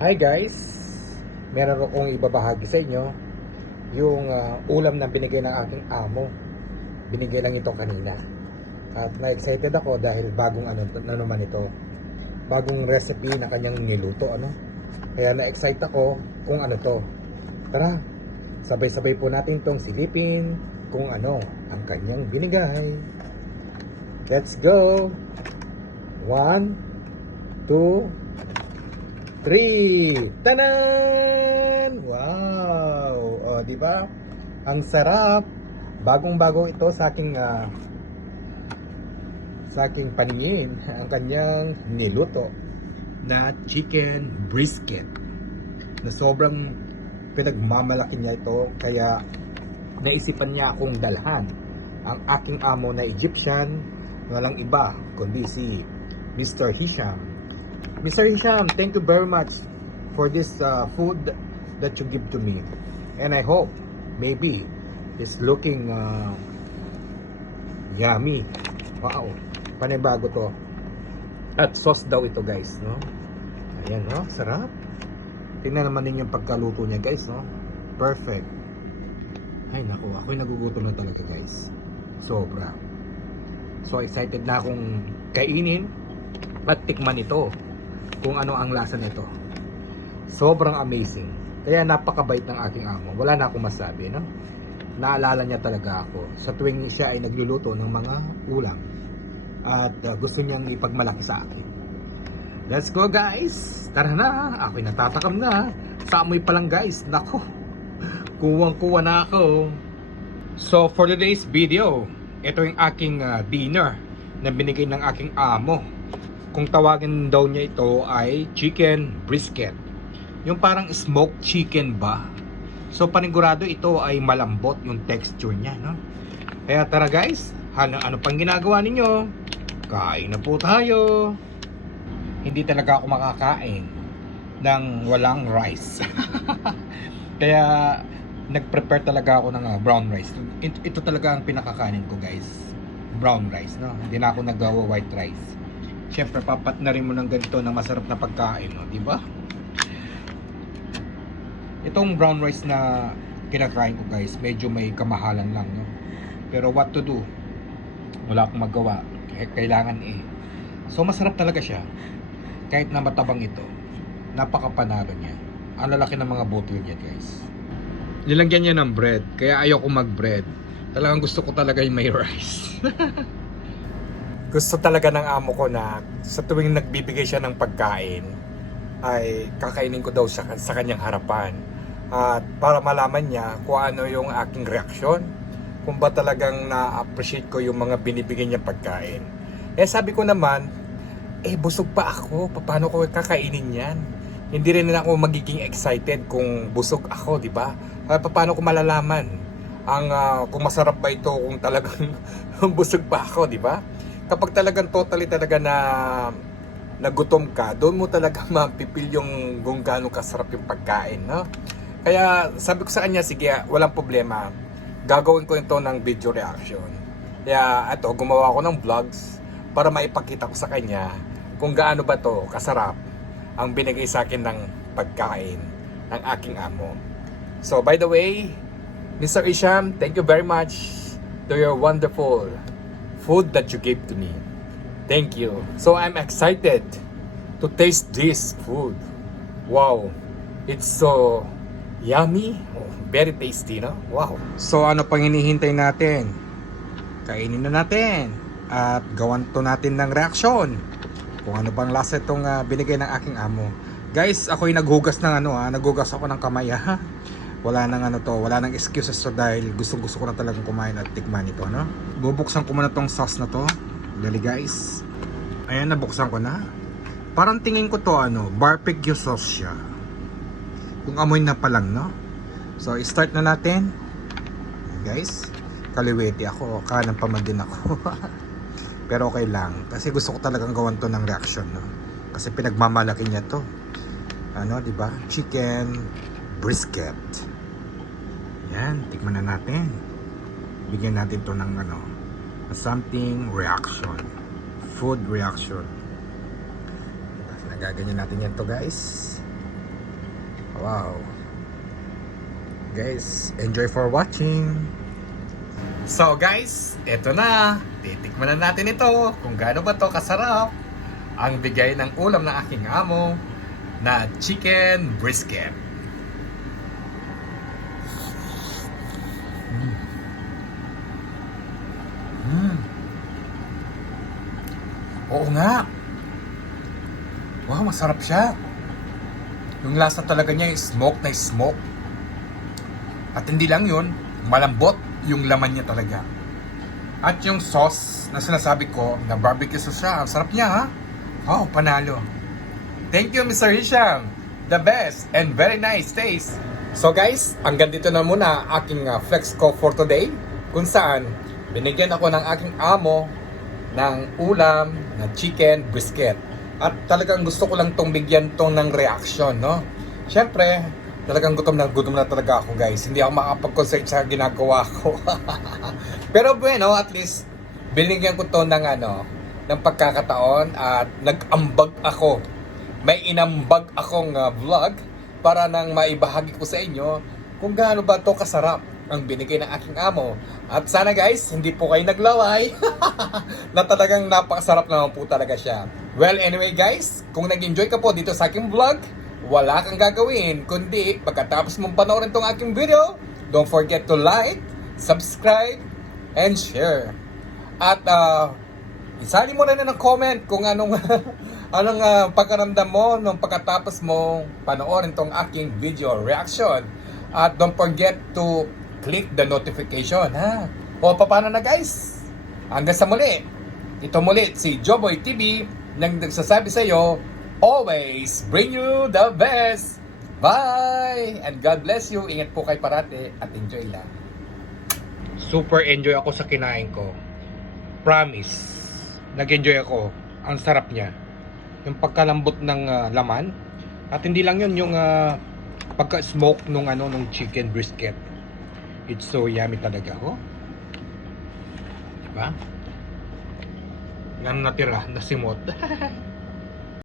Hi guys! Meron akong ibabahagi sa inyo yung ulam na binigay ng aking amo. Binigay lang ito kanina. At na-excited ako dahil bagong na naman ito. Bagong recipe na kanyang niluto. Kaya na-excite ako kung ano to. Tara, sabay-sabay po natin itong silipin kung ano ang kanyang binigay. Let's go! 1, 2, 3. Tanan! Wow! O, di ba? Ang sarap. Bagong-bago ito sa aking paningin ang kanyang niluto na chicken brisket. Na sobrang pinagmamalaki niya ito, kaya naisipan niya akong dalhan ang aking amo na Egyptian, walang iba kundi si Mr. Hisham. Mr. Hisham, thank you very much for this food that you give to me. And I hope maybe it's looking yummy. Wow, panibago to. At sauce daw ito guys, no? Ayan, no? Sarap. Tingnan naman ninyo yung pagkaluto niya guys, no? Perfect. Ay naku, ako'y nagugutom na talaga guys. Sobra. So excited na akong kainin at tikman ito kung ano ang lasa nito. Sobrang amazing. Kaya napakabait ng aking amo. Wala na akong masabi, no? Naalala niya talaga ako sa tuwing siya ay nagluluto ng mga ulam. At gusto niyang ipagmalaki sa akin. Let's go guys! Tara na! Ako'y natatakam na. Sa amoy pa lang guys. Nako! Kuwang-kuwa na ako. So for today's video, ito yung aking dinner na binigay ng aking amo. Kung tawagin daw niya ito ay chicken brisket. Yung parang smoked chicken ba? So panigurado ito ay malambot yung texture niya, no? Kaya tara guys, ano pang ginagawa ninyo? Kain na po tayo. Hindi talaga ako makakain ng walang rice. Kaya nag-prepare talaga ako ng brown rice. Ito talaga ang pinakakanin ko guys. Brown rice, no? Hindi na ako nagawa white rice. Siyempre, papat na rin mo ng ganito na masarap na pagkain, no? Diba? Itong brown rice na kinakain ko guys, medyo may kamahalan lang, no? Pero what to do? Wala akong magawa. Kailangan eh. So, masarap talaga siya. Kahit na matabang ito. Napakapanalo niya. Ang lalaki ng mga bottle niya guys. Nilagyan niya ng bread. Kaya ayoko mag-bread. Talagang gusto ko talaga yung may rice. Gusto talaga ng amo ko na sa tuwing nagbibigay siya ng pagkain ay kakainin ko daw siya sa kanyang harapan. At para malaman niya kung ano yung aking reaksyon, kung ba talagang na-appreciate ko yung mga binibigay niya pagkain. Eh sabi ko naman, busog pa ako, paano ko kakainin yan? Hindi rin ako magiging excited kung busog ako, di ba? Paano ko malalaman kung masarap ba ito kung talagang busog pa ako, di ba? Kapag talagang totally talaga na nagutom ka, doon mo talaga mapipil yung kung gaano kasarap yung pagkain, no? Kaya sabi ko sa kanya, sige, walang problema. Gagawin ko ito ng video reaction. Kaya ito, gumawa ako ng vlogs para maipakita ko sa kanya kung gaano ba to kasarap ang binigay sa akin ng pagkain ng aking amo. So by the way, Mr. Isham, thank you very much to your wonderful food that you gave to me. Thank you. So I'm excited to taste this food. Wow, it's so yummy, very tasty, no? Wow. So ano pang hinihintay natin? Kainin na natin at gawan to natin ng reaksyon kung ano bang lasa itong binigay ng aking amo. Guys, ako'y naghugas ng naghugas ako ng kamay, ha? Wala nang wala nang excuses to dahil gustong-gusto ko na talagang kumain at tikman ito, no? Bubuksan ko muna tong sauce na to. Dali guys. Ayan, nabuksan ko na. Parang tingin ko to barbecue sauce siya. Kung amoy na pa lang, no? So, start na natin. Guys, kaliwete ako, kanan pa man din ako. Pero okay lang kasi gusto ko talagang gawan to ng reaction, no? Kasi pinagmamalaki niya to. Di ba? Chicken brisket. Yan, tikman na natin. Bigyan natin to ng something reaction. Food reaction. Tapos nagaganyan natin yan to guys. Wow. Guys, enjoy for watching. So guys, eto na. Titikman na natin ito kung gaano ba to kasarap ang bigay ng ulam ng aking amo na chicken brisket. Oo nga. Wow, masarap siya. Yung lasa talaga niya is smoke na smoke. At hindi lang yun, malambot yung laman niya talaga. At yung sauce na sinasabi ko, na barbecue sauce siya, ang sarap niya ha. Wow, panalo. Thank you Mr. Hisham. The best and very nice taste. So guys, hanggang dito na muna aking flex ko for today. Kung saan, binigyan ako ng aking amo ng ulam na chicken brisket. At talagang gusto ko lang tong bigyan tong ng reaction, no? Siyempre, talagang gutom na talaga ako, guys. Hindi ako makapag-concentrate sa ginagawa ko. Pero bueno, at least binigyan ko to ng ng pagkakataon at nag-ambag ako. May inambag akong vlog para nang maibahagi ko sa inyo kung gaano ba to kasarap ang binigay ng aking amo. At sana guys, hindi po kayo naglaway na talagang napakasarap naman po talaga siya. Well, anyway guys, kung nag-enjoy ka po dito sa aking vlog, wala kang gagawin kundi pagkatapos mong panoorin tong aking video, don't forget to like, subscribe, and share. At isali mo na ng comment kung anong pagkaramdam mo nung pagkatapos mo panoorin tong aking video reaction. At don't forget to click the notification, ha? O paano na guys? Hanggang sa muli. Ito muli si Joboy TV nang nagsasabi sa iyo, always bring you the best. Bye! And God bless you. Ingat po kayo parati at enjoy lang. Super enjoy ako sa kinain ko. Promise. Nag-enjoy ako. Ang sarap niya. Yung pagkalambot ng laman. At hindi lang yun, yung pagka-smoke nung chicken brisket. It's so yummy talaga, oh. Diba? Yan natira, nasimot.